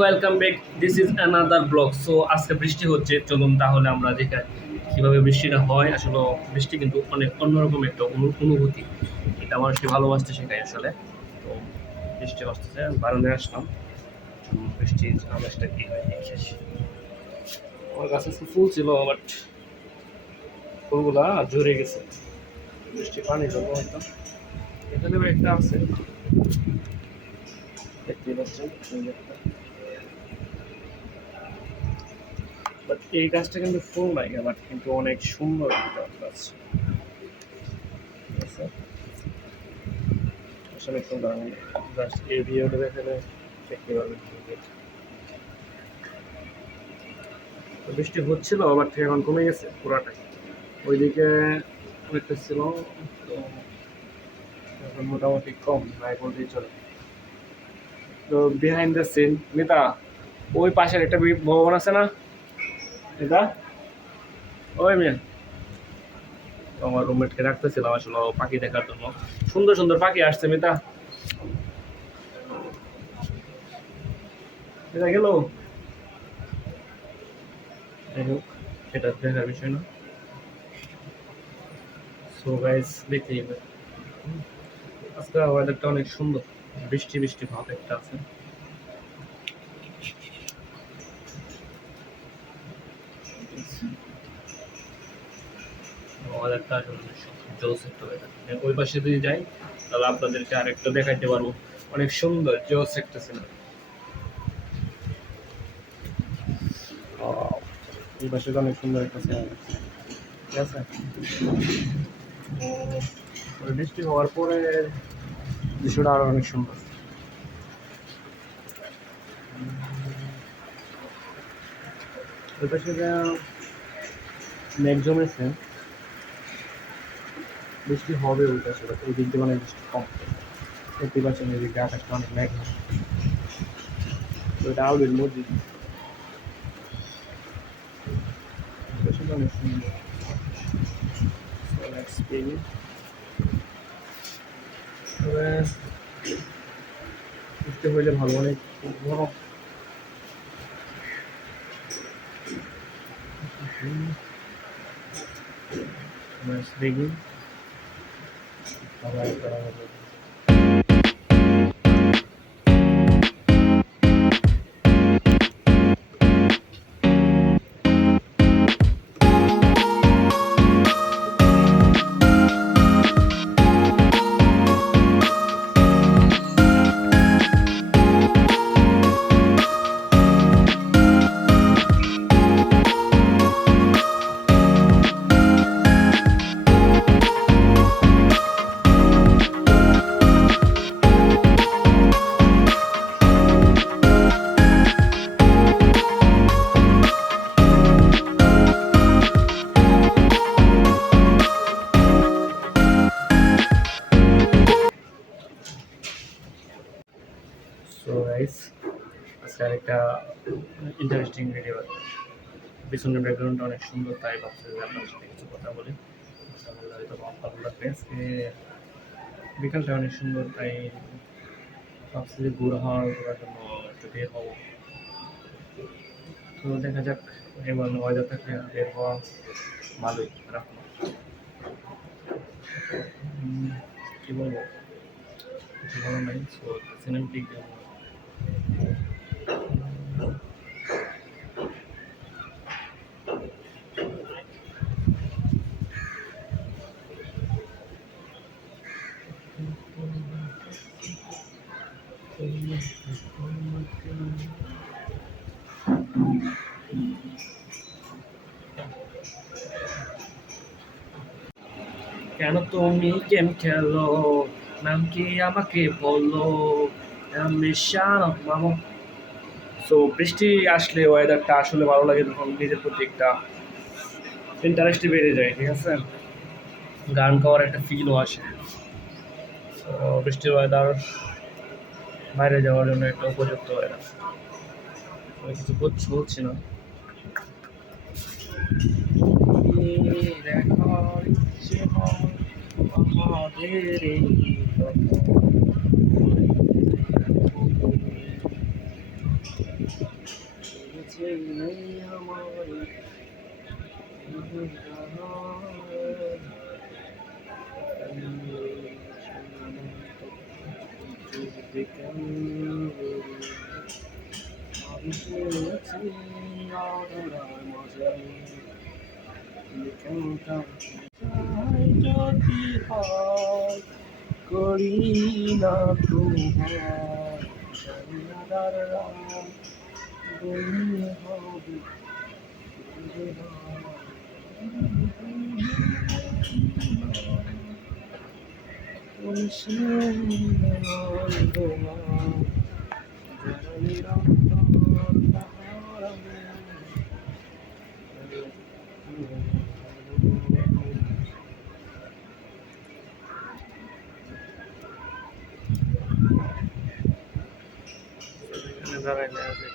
Welcome back. This is another blog. So আজকে বৃষ্টি হচ্ছে, চলুন তাহলে আমরা দেখাই কীভাবে বৃষ্টিটা হয়। আসলে বৃষ্টি কিন্তু অনেক অন্যরকম একটা অনুভূতি, এটা মানুষকে ভালোবাসতে শেখায় আসলে। তো বৃষ্টি আসতেছে, বারান্দায় আসলাম, বৃষ্টির আওয়াজটা কী হয় দেখে আসি। আমার গাছে ফুল ছিল, বাট ফুলগুলা ঝরে গেছে বৃষ্টি পানির জন্য। একদম এখানে একটা আছে, দেখতে পাচ্ছেন বাট এই গাছটা কিন্তু ফুল নাই, বাট কিন্তু অনেক সুন্দর একটা গাছ। ঠিক আছে, আসলে সুন্দর। আমি জাস্ট এই ভিডিওটা দেখলে দেখতে পারবেন। বৃষ্টি হচ্ছিল, আবার এখন কমে গেছে পুরাটাই। ওইদিকে অনেকটা ছিল, তো এখন মোটামুটি কম নাই বলতেই চলে। তো বিহাইন্ড দ্য সিন, মিতা ওই পাশের একটা ভবন আছে না মিতা, ওই মেয়ে আমার রুমমেটকে রাখতেছিলাম আসলে পাখি দেখার জন্য। সুন্দর সুন্দর পাখি আসছে। মিতা মিতা গেল, যাই হোক সেটা দেখার বিষয় না। সো গাইস, দেখতেই হবে আজকে ওয়েদারটা অনেক সুন্দর, বৃষ্টি বৃষ্টি ভাব একটা আছে। ওয়েদারটা আসলে জোস একটা ওয়েদার। ওই পাশে যদি যাই তাহলে আপনাদেরকে আরেকটা দেখাইতে পারবো, অনেক সুন্দর জোস একটা সিনারি। এই পাশে অনেক সুন্দর একটা সিনারি, ঠিক আছে। বৃষ্টি হওয়ার পরে দৃশ্যটা আরো অনেক সুন্দর। ওই পাশে মেঘ জমেছে, বৃষ্টি হবে ওই পাশে, ওই দিক দিয়ে অনেক বৃষ্টি কম। দেখতে পাচ্ছেন এই দিকে আকাশটা অনেক মেঘ, তো এটা আউটের মধ্যে অনেক সুন্দর। তবে বৃষ্টি হইলে ভালো, অনেক গরম। দেখি আবার করা হবে। সো গাইস, আজকে আরেকটা ইন্টারেস্টিং ভিডিও। পিছনের ব্যাকগ্রাউন্ডটা অনেক সুন্দর, তাই ভাবছি যে আপনার সাথে কিছু কথা বলি। কথা বললে হয়তো ভালো লাগবে। আজকে বিকালটা অনেক সুন্দর, তাই ভাবছি যে ঘোরার জন্য একটু বের হবো। তো দেখা যাক, এবার ওয়েদার থাকলে বের হওয়া ভালোই, খারাপ না। কী বলবো, কিছু বলার নাই। সো সিনেমেটিক কেন তুমি গেম খেলো, নাম কি আমাকে বলো, আমি শানক মামা। সো বৃষ্টি আসলে ওয়েদারটা আসলে ভালো লাগে, তখন নিজের প্রতি একটা ইন্টারেস্টই বেড়ে যায়। ঠিক আছে, গান গাওয়ার একটা ফিলও আসে। বৃষ্টির ওয়েদার বাইরে যাওয়ার জন্য একটা উপযুক্ত ওয়েদার। আমি কিছু বলছি না। আছে আমার আমি পেয়েছি আদরার মাঝারে যদি হয় করি না তোমার জানালার রাত বন্যে হবে দাঁড়াইলে আছে